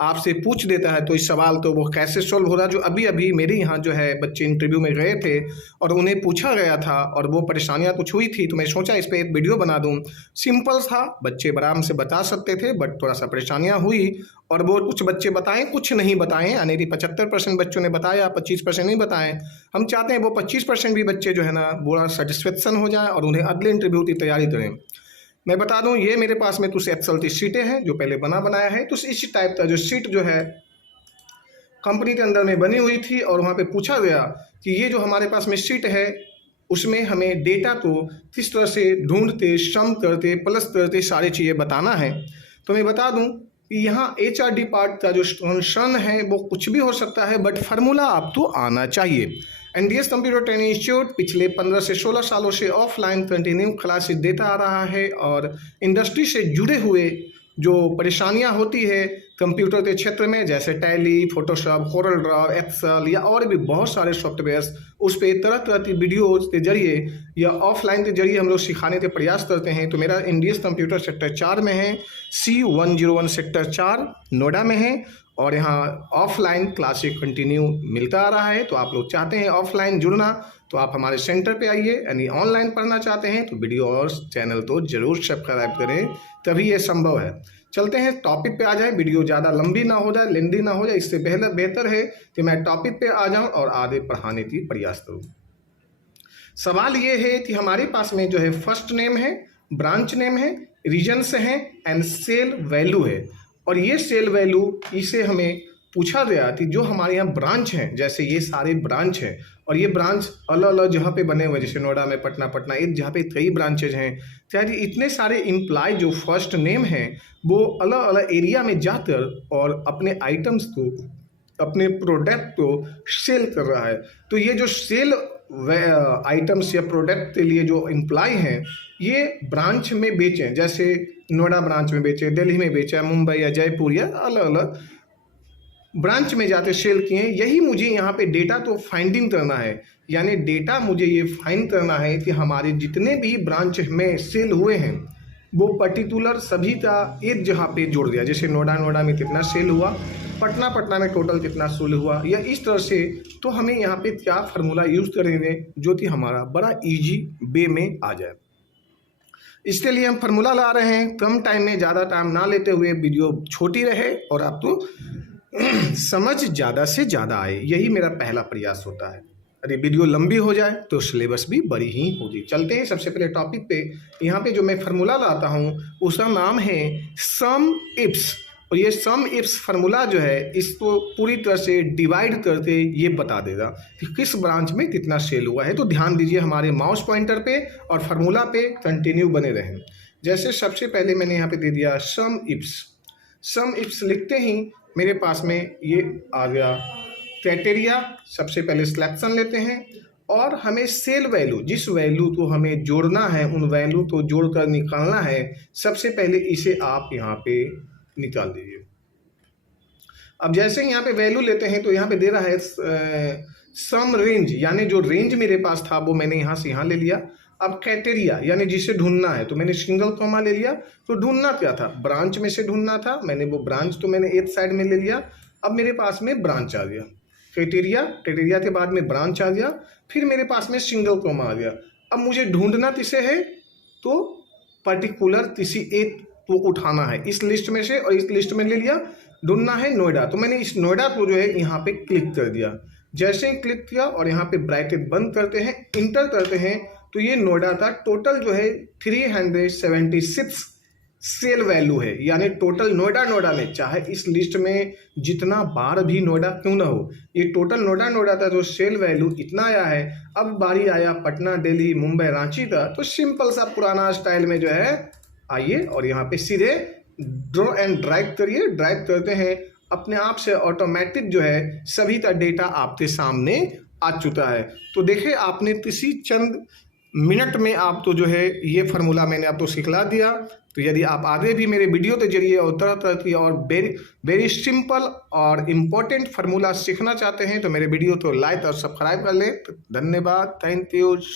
आपसे पूछ देता है तो इस सवाल तो वो कैसे सॉल्व हो रहा, जो अभी अभी मेरे यहाँ जो है बच्चे इंटरव्यू में गए थे और उन्हें पूछा गया था और वो परेशानियाँ कुछ हुई थी, तो मैं सोचा इस पर एक वीडियो बना दूँ। सिंपल था, बच्चे आराम से बता सकते थे, बट थोड़ा सा परेशानियाँ हुई और वो कुछ बच्चे बताएं कुछ नहीं बताएं, यानी कि 75% बच्चों ने बताया, 25% नहीं बताएं। हम चाहते हैं वो 25% भी बच्चे जो है ना पूरा सेटिस्फेक्शन हो जाए और उन्हें अगले इंटरव्यू की तैयारी करें। मैं बता दूं, ये मेरे पास में कुछ एक्सेल की शीटें हैं जो पहले बनाया है। तो इस टाइप का जो शीट जो है कंपनी के अंदर में बनी हुई थी और वहाँ पे पूछा गया कि ये जो हमारे पास में शीट है उसमें हमें डेटा को किस तरह से ढूंढते, सम करते, प्लस करते सारी चीज़ें बताना है। तो मैं बता दूं कि यहाँ HRD पार्ट का जो कंसर्न है वो कुछ भी हो सकता है, बट फार्मूला आपको आना चाहिए। NDS कंप्यूटर ट्रेनिंग इंस्टीट्यूट पिछले 15 से 16 सालों से ऑफलाइन कंटिन्यू क्लासेस देता आ रहा है और इंडस्ट्री से जुड़े हुए जो परेशानियां होती है कंप्यूटर के क्षेत्र में, जैसे Tally, Photoshop, Corel Draw, Excel या और भी बहुत सारे सॉफ्टवेयर्स, उस पर तरह तरह की वीडियोज़ के जरिए या ऑफलाइन के जरिए हम लोग सिखाने के प्रयास करते हैं। तो मेरा NDS कंप्यूटर सेक्टर 4 में है, C101 सेक्टर 4 नोएडा में है और यहाँ ऑफलाइन क्लासेस कंटिन्यू मिलता आ रहा है। तो आप लोग चाहते हैं ऑफलाइन जुड़ना तो आप हमारे सेंटर पे आइए, यानी ऑनलाइन पढ़ना चाहते हैं तो वीडियो और चैनल तो जरूर सब्सक्राइब करें, तभी ये संभव है। चलते हैं टॉपिक पे आ जाए, वीडियो ज़्यादा लंबी ना हो जाए, लेंदी ना हो जाए, इससे बेहतर है कि मैं टॉपिक पे आ जाऊं और आगे पढ़ाने की प्रयास करूं। सवाल ये है कि हमारे पास में जो है फर्स्ट नेम है, ब्रांच नेम है, रीजन्स हैं एंड सेल वैल्यू है। और ये सेल वैल्यू इसे हमें पूछा गया कि जो हमारे यहाँ ब्रांच हैं, जैसे ये सारे ब्रांच हैं और ये ब्रांच अलग अलग जगह पे बने हुए, जैसे नोएडा में, पटना एक जहाँ पे कई ब्रांचेज हैं, चाहे इतने सारे इम्प्लॉय जो फर्स्ट नेम हैं वो अलग अलग एरिया में जाकर और अपने आइटम्स को, अपने प्रोडक्ट को सेल कर रहा है। तो ये जो सेल आइटम्स या प्रोडक्ट के लिए जो एम्प्लॉय हैं ये ब्रांच में बेचें, जैसे नोएडा ब्रांच में बेचे, दिल्ली में बेचा, मुंबई या जयपुर या अलग अलग ब्रांच में जाते सेल किए, यही मुझे यहाँ पे डेटा तो फाइंडिंग करना है। यानी डेटा मुझे ये फाइंड करना है कि हमारे जितने भी ब्रांच में सेल हुए हैं वो पर्टिकुलर सभी का एक जगह पे जोड़ दिया, जैसे नोएडा में कितना सेल हुआ, पटना में टोटल कितना सेल हुआ, या इस तरह से। तो हमें यहाँ पे क्या फार्मूला यूज़ करेंगे जो कि हमारा बड़ा ईजी वे में आ जाए। इसके लिए हम फार्मूला ला रहे हैं, कम टाइम में, ज़्यादा टाइम ना लेते हुए, वीडियो छोटी रहे और आपको समझ ज़्यादा से ज़्यादा आए, यही मेरा पहला प्रयास होता है। अरे वीडियो लंबी हो जाए तो सिलेबस भी बड़ी ही होगी। चलते हैं सबसे पहले टॉपिक पे। यहाँ पे जो मैं फार्मूला लाता हूँ उसका नाम है सम इफ्स, और ये सम इफ्स फार्मूला जो है इसको पूरी तरह से डिवाइड करके ये बता देगा कि किस ब्रांच में कितना सेल हुआ है। तो ध्यान दीजिए हमारे माउस पॉइंटर पे और फार्मूला पे कंटिन्यू बने रहें। जैसे सबसे पहले मैंने यहाँ पे दे दिया सम इफ्स। सम इफ्स लिखते ही मेरे पास में ये आ गया क्राइटेरिया। सबसे पहले सिलेक्शन लेते हैं और हमें सेल वैल्यू, जिस वैल्यू को हमें जोड़ना है उन वैल्यू को जोड़कर निकालना है। सबसे पहले इसे आप यहाँ पे निकाल दीजिए। अब जैसे यहाँ पे वैल्यू लेते हैं तो यहाँ पे दे रहा है सम रेंज, यानी जो रेंज मेरे पास था वो मैंने यहाँ से यहाँ ले लिया। अब क्राइटेरिया यानी जिसे ढूंढना है तो मैंने सिंगल कॉमा ले लिया। तो ढूंढना क्या था, ब्रांच में से ढूंढना था, मैंने वो ब्रांच तो मैंने एक साइड में ले लिया। अब मेरे पास में ब्रांच आ गया, क्राइटेरिया के बाद में ब्रांच आ गया, फिर मेरे पास में सिंगल कॉमा आ गया। अब मुझे ढूंढना किसे है तो पर्टिकुलर किसी एक को उठाना है इस लिस्ट में से, और इस लिस्ट में ले लिया। ढूंढना है नोएडा, तो मैंने इस नोएडा को जो है यहाँ पे क्लिक कर दिया। जैसे ही क्लिक किया और यहाँ पे ब्रैकेट बंद करते हैं, इंटर करते हैं, तो ये नोएडा था। टोटल जो है 376 सेल वैल्यू है, यानी टोटल नोएडा में, चाहे इस लिस्ट में जितना बार भी नोएडा क्यों ना हो, ये टोटल नोएडा था जो सेल वैल्यू इतना आया है। अब बारी आया पटना, दिल्ली, मुंबई, रांची का। तो सिंपल सा पुराना स्टाइल में जो है आइए और यहाँ पे सीधे ड्रॉ एंड ड्रैग करिए। ड्रैग करते हैं, अपने आप से ऑटोमेटिक जो है सभी का डेटा आपके सामने आ चुका है। तो देखिए आपने किसी चंद मिनट में आप तो जो है ये फार्मूला मैंने आपको सिखला दिया। तो यदि आप आगे भी मेरे वीडियो के जरिए और तरह तरह की और वेरी सिंपल और इम्पोर्टेंट फार्मूला सीखना चाहते हैं तो मेरे वीडियो को लाइक और सब्सक्राइब कर लें। तो धन्यवाद, थैंक यू।